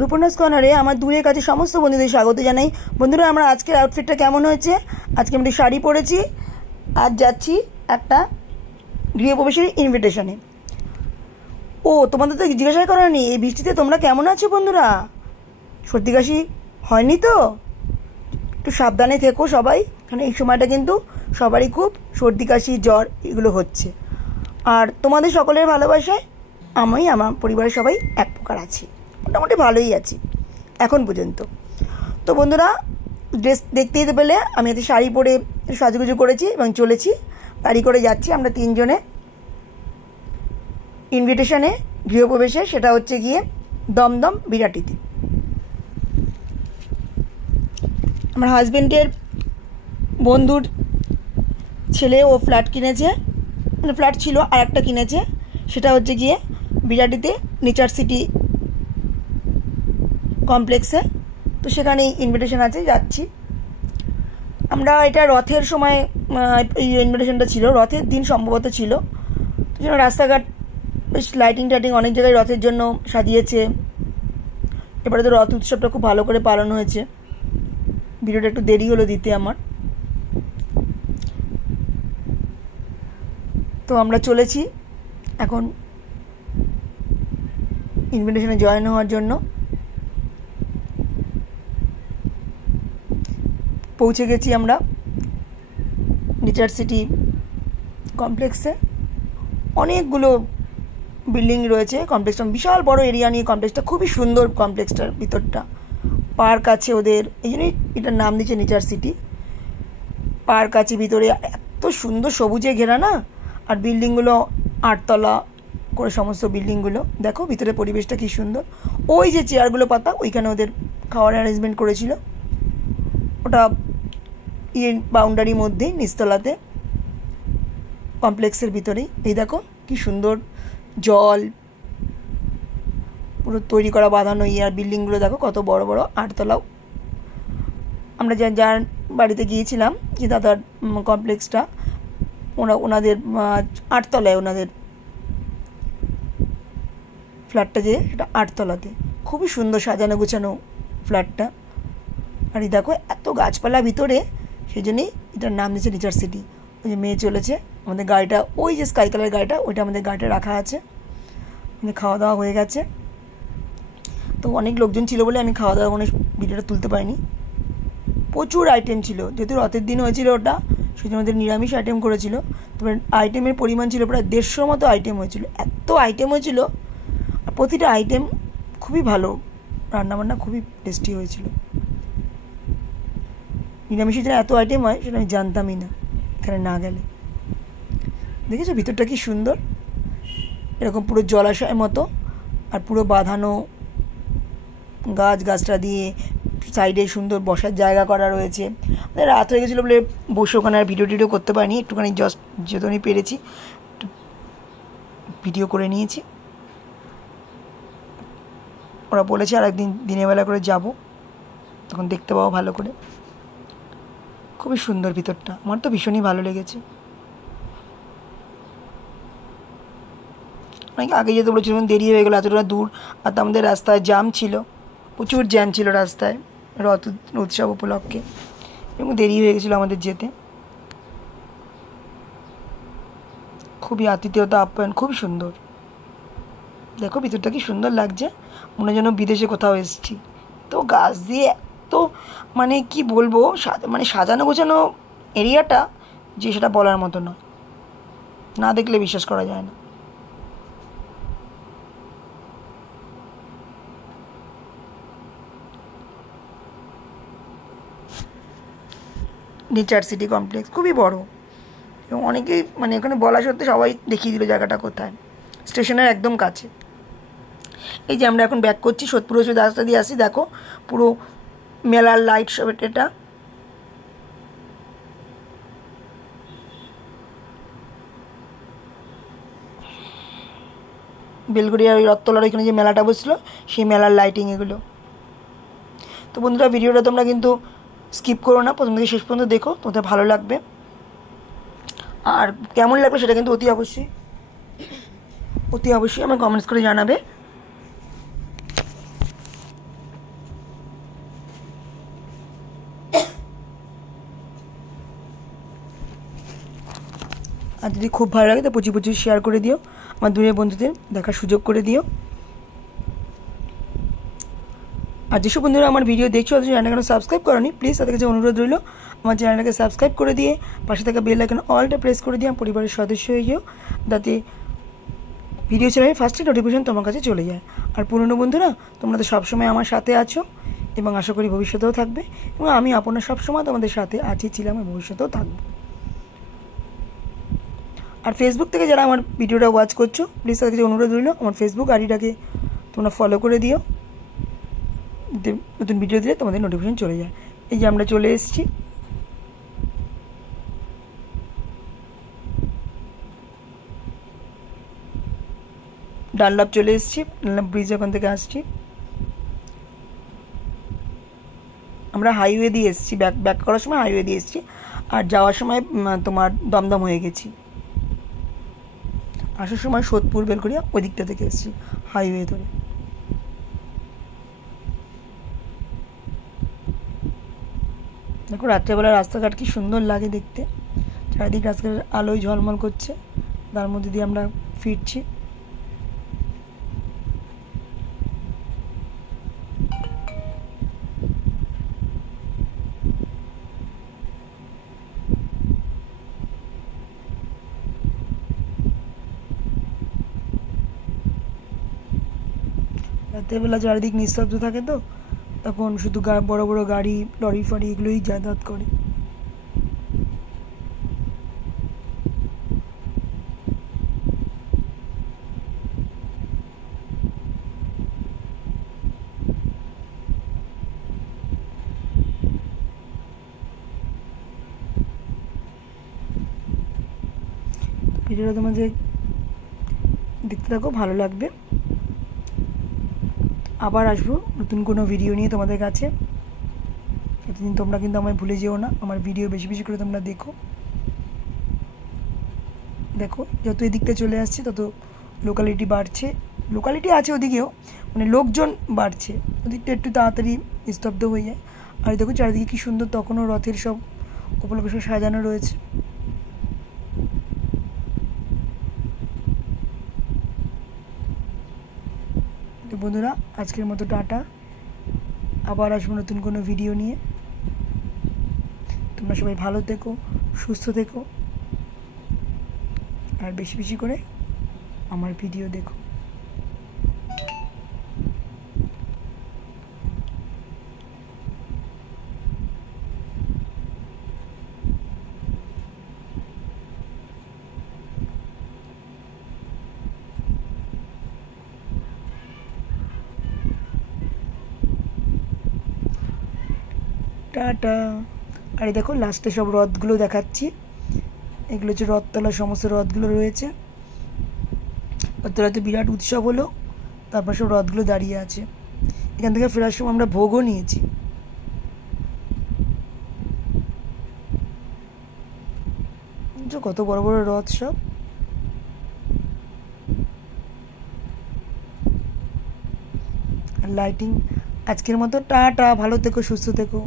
রূপনাস কর্নারে আমার দূরের কাছে সমস্ত বন্ধুদের স্বাগত জানাই। বন্ধুরা, আমার আজকের আউটফিটটা কেমন হয়েছে? আজকে আমি শাড়ি পরেছি, আজ যাচ্ছি একটা গৃহপ্রবেশের ইনভিটেশনে। ও, তোমাদের তো জিজ্ঞাসা করানি এই বৃষ্টিতে তোমরা কেমন আছো বন্ধুরা? সর্দি কাশি হয়নি তো? একটু সাবধানে থেকো সবাই, কারণ এই সময়টা কিন্তু সবারই খুব সর্দি কাশি জ্বর এগুলো হচ্ছে। আর তোমাদের সকলের ভালোবাসায় আমি আমার পরিবারের সবাই এক প্রকার আছি, মোটামুটি ভালোই আছি এখন পর্যন্ত। তো বন্ধুরা, ড্রেস দেখতেই তো পেলে আমি একটা শাড়ি পরে সাজুগুজু করেছি এবং চলেছি, গাড়ি করে যাচ্ছি আমরা তিনজনে ইনভিটেশনে গৃহপ্রবেশে। সেটা হচ্ছে গিয়ে দমদম বিরাটিতে। আমার হাজব্যান্ডের বন্ধুর ছেলে ও ফ্ল্যাট কিনেছে, মানে ফ্ল্যাট ছিল আর একটা কিনেছে, সেটা হচ্ছে গিয়ে বিরাটিতে নেচার সিটি কমপ্লেক্সে। তো সেখানেই ইনভিটেশন আছে, যাচ্ছি আমরা। এটা রথের সময় এই ইনভিটেশনটা ছিল, রথের দিন সম্ভবত ছিল। তো জন্য রাস্তাঘাট বেশ লাইটিং টাইটিং অনেক জায়গায় রথের জন্য সাজিয়েছে। এবারে তো রথ উৎসবটা খুব ভালো করে পালন হয়েছে। ভিডিওটা একটু দেরি হলো দিতে আমার। তো আমরা চলেছি এখন ইনভিটেশনে জয়েন হওয়ার জন্য। পৌঁছে গেছি আমরা নেচার সিটি কমপ্লেক্সে। অনেকগুলো বিল্ডিং রয়েছে কমপ্লেক্সটা, বিশাল বড় এরিয়া নিয়ে কমপ্লেক্সটা, খুবই সুন্দর কমপ্লেক্সটার ভিতরটা। পার্ক আছে ওদের, এই জন্যই এটার নাম দিয়েছে নেচার সিটি। পার্ক আছে ভিতরে, এত সুন্দর সবুজে ঘেরা না। আর বিল্ডিংগুলো 8 তলা করে সমস্ত বিল্ডিংগুলো। দেখো ভিতরে পরিবেশটা কী সুন্দর। ওই যে চেয়ারগুলো পাতা, ওইখানে ওদের খাওয়ার অ্যারেঞ্জমেন্ট করেছিল। ওটা বাউন্ডারির মধ্যেই নিচতলাতে কমপ্লেক্সের ভিতরেই। এই দেখো কি সুন্দর জল পুরো তৈরি করা বাঁধানো। আর বিল্ডিংগুলো দেখো কত বড় বড়, 8 তলাও। আমরা যার বাড়িতে গিয়েছিলাম, যে দাদার কমপ্লেক্সটা, ওনাদের 8 তলায় ওনাদের ফ্ল্যাটটা, যে সেটা 8 তলাতে। খুবই সুন্দর সাজানো গোছানো ফ্ল্যাটটা। আর এই দেখো এত গাছপালা ভিতরে, সেই জন্যই এটার নাম দিয়েছে নেচার সিটি। ওই যে মেয়ে চলেছে, আমাদের গাড়িটা ওই যে স্কাই কালার গাড়িটা, ওইটা আমাদের গাড়িটা রাখা আছে। আমাদের খাওয়া দাওয়া হয়ে গেছে। তো অনেক লোকজন ছিল বলে আমি খাওয়া দাওয়া কোনো ভিডিওটা তুলতে পারিনি। প্রচুর আইটেম ছিল, যেহেতু রথের দিন হয়েছিল ওটা, সেই জন্য ওদের নিরামিষ আইটেম করেছিল। তবে আইটেমের পরিমাণ ছিল প্রায় 150 মতো আইটেম হয়েছিল। এত আইটেম হয়েছিল, আর প্রতিটা আইটেম খুবই ভালো, রান্নাবান্না খুবই টেস্টি হয়েছিল। নিরামিষের জন্য এত আইটেম হয় সেটা আমি জানতামই না এখানে না গেলে। দেখেছো ভিতরটা কি সুন্দর, এরকম পুরো জলাশয়ের মতো, আর পুরো বাঁধানো গাছটা দিয়ে সাইডে সুন্দর বসার জায়গা করা রয়েছে। রাত হয়ে গেছিলো বলে বসে ওখানে আর ভিডিও করতে পারিনি, একটুখানি জাস্ট যেতনি পেরেছি ভিডিও করে নিয়েছি। ওরা বলেছে আর একদিন দিনের বেলা করে যাব, তখন দেখতে পাবো ভালো করে। খুবই সুন্দর ভিতরটা, আমার তো ভীষণই ভালো লেগেছে। অনেক আগে যেতে বলেছিল, দেরি হয়ে গেলো, এতটা দূর। আর তো আমাদের রাস্তায় জ্যাম ছিল, প্রচুর জ্যাম ছিল রাস্তায় রথ উৎসব উপলক্ষে, এবং দেরি হয়ে গেছিলো আমাদের যেতে। খুবই আতিথেয়তা আপ্যায়ন, খুবই সুন্দর। দেখো ভিতরটা কি সুন্দর লাগছে, মনে যেন বিদেশে কোথাও এসেছি। তো গাছ দিয়ে এত, মানে কি বলবো, মানে সাজানো গোছানো এরিয়াটা, যে সেটা বলার মতো নয়, না দেখলে বিশ্বাস করা যায় না। নেচার সিটি কমপ্লেক্স খুবই বড়, এবং অনেকেই মানে এখানে বলা সত্ত্বে সবাই দেখিয়ে দিল জায়গাটা কোথায়। স্টেশনের একদম কাছে। এই যে আমরা এখন ব্যাক করছি, সোদপুর রাস্তা দিয়ে আসি। দেখো পুরো মেলার লাইট সব, এটা বেলগড়িয়া ওই রথতলার ওইখানে যে মেলাটা বসছিলো, সেই মেলার লাইটিং এগুলো। তো বন্ধুরা, ভিডিওটা তোমরা কিন্তু স্কিপ করো না, প্রথম থেকে শেষ পর্যন্ত দেখো, তোমাদের ভালো লাগবে। আর কেমন লাগবে সেটা কিন্তু অতি অবশ্যই আমার কমেন্টস করে জানাবে। আর যদি খুব ভালো লাগে তো প্রচুর প্রচুর শেয়ার করে দিও, আমার দূরের বন্ধুদের দেখার সুযোগ করে দিও। আর যেসব বন্ধুরা আমার ভিডিও দেখছো তাদের চ্যানেলটা কেন সাবস্ক্রাইব করোনি, প্লিজ তাদের কাছে অনুরোধ রইল আমার চ্যানেলটাকে সাবস্ক্রাইব করে দিয়ে পাশে থাকা বেল আইকন অলটা প্রেস করে দিয়ে আমার পরিবারের সদস্য হয়ে যাও, যাতে ভিডিও চ্যানেলের ফার্স্টে নোটিফিকেশন তোমার কাছে চলে যায়। আর পুরনো বন্ধুরা, তোমরা তো সবসময় আমার সাথে আছো এবং আশা করি ভবিষ্যতেও থাকবে, এবং আমি আপনার সবসময় তোমাদের সাথে আছি, ছিলাম, ভবিষ্যতেও থাকবো। আর ফেসবুক থেকে যারা আমার ভিডিওটা ওয়াচ করছো, প্লিজ তাদের কাছে অনুরোধ রইল আমার ফেসবুক আইডিটাকে তোমরা ফলো করে দিও, নতুন ভিডিও দিলে তোমাদের নোটিফিকেশন চলে যায়। এই যে আমরা চলে এসেছি, ডানলপ চলে এসেছি, ডানলপ ব্রিজ ওখান থেকে আসছি। আমরা হাইওয়ে দিয়ে এসেছি, ব্যাক করার সময় হাইওয়ে দিয়ে এসেছি, আর যাওয়ার সময় তোমার দমদম হয়ে গেছি। আসার সময় সোদপুর বেলকুড়িয়া ওই দিকটা থেকে এসেছি হাইওয়ে ধরে। দেখো রাত্রেবেলা রাস্তাঘাট কি সুন্দর লাগে দেখতে, চারিদিক রাস্তাঘাট আলোয় ঝলমল করছে, তার মধ্যে দিয়ে আমরা ফিরছি। রাত্রেবেলা চারিদিক নিস্তব্ধ থাকে তো, তখন শুধু বড় বড় গাড়ি, লরি ফরি এগুলোই যাতায়াত করে। ভিডিওটা তোমাদের দেখতে থাকো, ভালো লাগবে। আবার আসবো নতুন কোনো ভিডিও নিয়ে তোমাদের কাছে। এতদিন তোমরা কিন্তু আমায় ভুলে যেও না, আমার ভিডিও বেশি বেশি করে তোমরা দেখো। দেখো যত এদিকটা চলে আসছে তত লোকালিটি বাড়ছে, লোকালিটি আছে ওদিকেও, মানে লোকজন বাড়ছে, ওদিকটা একটু তাড়াতাড়ি স্তব্ধ হয়ে যায়। আর দেখো চারিদিকে কী সুন্দর তখনও রথের সব উপলক্ষ সাজানো রয়েছে। বন্ধুরা আজকের মতো টাটা, আবার আসবো নতুন কোনো ভিডিও নিয়ে। তোমরা সবাই ভালো থেকো, সুস্থ থেকো, আর বেশি বেশি করে আমার ভিডিও দেখো। টাটা। আর এই দেখো লাস্টে সব রথগুলো দেখাচ্ছি, এগুলো হচ্ছে রথতলার সমস্ত রথগুলো রয়েছে। রথতলাতে বিরাট উৎসব হলো, তারপর সব রথগুলো দাঁড়িয়ে আছে। এখান থেকে ফেরার সময় আমরা ভোগও নিয়েছি। কত বড় বড় রথ সব। লাইটিং। আজকের মতো টাটা, ভালো থেকো, সুস্থ থেকো।